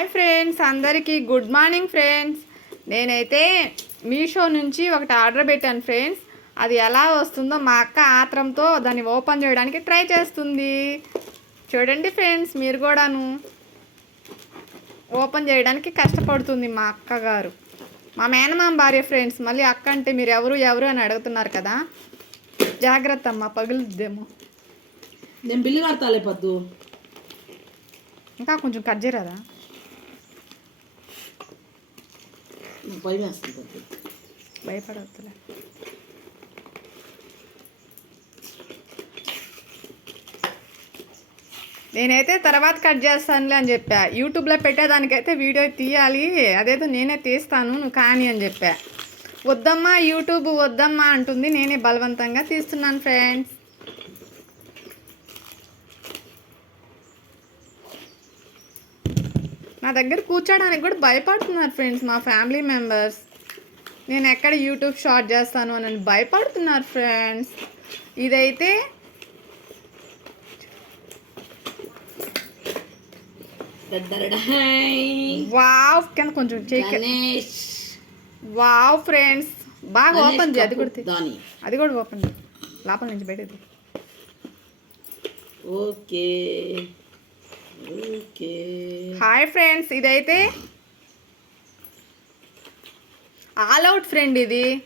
Hi friends అందరికీ good morning friends. నేనైతే మీషో నుంచి ఒకటి ఆర్డర్ పెట్టాను ఫ్రెండ్స్. అది ఎలా వస్తుందో మా అక్క ఆత్రంతో దాన్ని ఓపెన్ చేయడానికి ట్రై చేస్తుంది. చూడండి ఫ్రెండ్స్ మీరు కూడాను ఓపెన్ చేయడానికి కష్టపడుతుంది మా అక్క గారు. మా మేనమామ భార్య ఫ్రెండ్స్ మళ్ళీ అక్క అంటే మీరు ఎవరు ఎవరు అని అడుగుతున్నారు కదా. జాగ్రత్త అమ్మ పగులుద్దేమో. నేను బిల్లు కడతాలే పద్దు. ఇంకా కొంచెం కట్ చేయరాదా? భయం వేస్తుంది భయపడవద్దులే నేనైతే తర్వాత కట్ చేస్తానులే అని చెప్పా. యూట్యూబ్లో పెట్టేదానికైతే వీడియో తీయాలి అదేదో నేనే తీస్తాను నువ్వు కానీ అని చెప్పా. వద్దమ్మా యూట్యూబ్ వద్దమ్మా అంటుంది నేనే బలవంతంగా తీస్తున్నాను ఫ్రెండ్స్. నా దగ్గర కూర్చోడానికి కూడా భయపడుతున్నారు ఫ్రెండ్స్ మా ఫ్యామిలీ మెంబర్స్ నేను ఎక్కడ యూట్యూబ్ షార్ట్ చేస్తాను అని భయపడుతున్నారు ఫ్రెండ్స్ ఇదైతే. వావ్ కింద కొంచెం వావ్ ఫ్రెండ్స్ బాగా ఓపెన్ చేయి అది కూడా అది కూడా ఓపెన్ చేయి. లోపల నుంచి బయటది ఓకే ఓకే. హాయ్ ఫ్రెండ్స్ ఇదైతే ఆల్ అవుట్ ఫ్రెండ్ ఇది.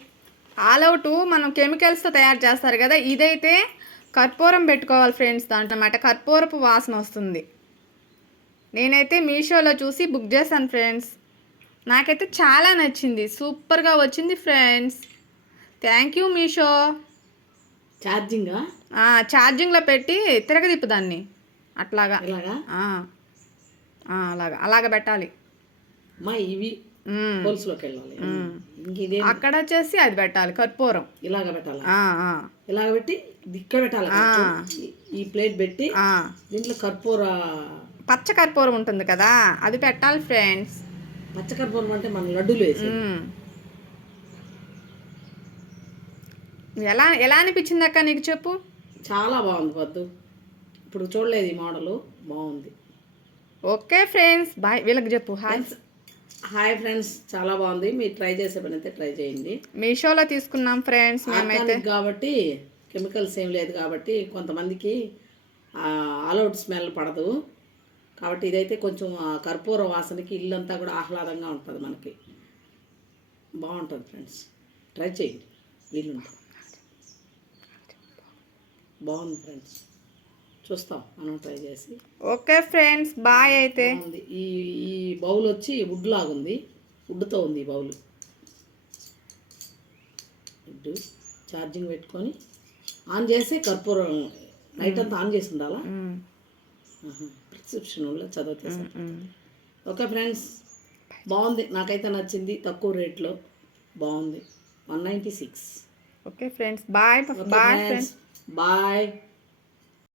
ఆల్ అవుట్ మనం కెమికల్స్తో తయారు చేస్తారు కదా ఇదైతే కర్పూరం పెట్టుకోవాలి ఫ్రెండ్స్ దాంట్లో కర్పూరపు వాసన వస్తుంది. నేనైతే మీషోలో చూసి బుక్ చేశాను ఫ్రెండ్స్. నాకైతే చాలా నచ్చింది సూపర్గా వచ్చింది ఫ్రెండ్స్. Thank you Meesho. ఛార్జింగా? ఛార్జింగ్లో పెట్టి తిరగదిప్పు దాన్ని. అట్లాగా. అలాగా. అలాగ పెట్టాలి. మా ఇవి. హోల్స్లోకి వెళ్ళాలి అక్కడ వచ్చేసి అది పెట్టాలి కర్పూరం. ఇలాగ పెట్టాలి? ఇలాగ పెట్టి ఇక్కడ పెట్టాలి? ఈ- ప్లేట్ పెట్టి. దీంట్లో కర్పూర పచ్చ కర్పూరం ఉంటుంది కదా అది పెట్టాలి ఫ్రెండ్స్. పచ్చ కర్పూరం అంటే మన లడ్డూలు వేసి. ఎలా ఎలా అనిపించింది అక్క నీకు చెప్పు? చాలా బాగుంది పద్దు ఇప్పుడు చూడలేదు ఈ మోడలు. బాగుంది. Okay friends bye. వీళ్ళకి చెప్పు. హాయ్. Hi friends. చాలా బాగుంది. మీరు ట్రై చేసే పని అయితే ట్రై చేయండి. మీషోలో తీసుకున్నాం ఫ్రెండ్స్ మేమైతే. కాబట్టి కెమికల్స్ ఏం లేదు కాబట్టి కొంతమందికి ఆల్అవుట్ స్మెల్ పడదు. కాబట్టి ఇదైతే కొంచెం కర్పూర వాసనకి ఇల్లంతా కూడా ఆహ్లాదంగా ఉంటుంది మనకి. బాగుంటుంది ఫ్రెండ్స్. ట్రై చేయండి. వీలుంటే. బాగుంది ఫ్రెండ్స్. చూస్తాం మనం ట్రై చేసి. ఓకే ఫ్రెండ్స్ బాయ్ అయితే. ఈ ఈ బౌల్ వచ్చి వుడ్ లాగుంది. వుడ్తో ఉంది ఈ బౌల్. వుడ్ ఛార్జింగ్ పెట్టుకొని ఆన్ చేసి కర్పూరం నైట్ అంతా ఆన్ చేసి ఉండాలా. ప్రిస్క్రిప్షన్ వల్ల చదివితే. ఓకే ఫ్రెండ్స్ బాగుంది. నాకైతే నచ్చింది తక్కువ రేట్లో. బాగుంది. One ninety six. Okay friends bye bye friends. Bye.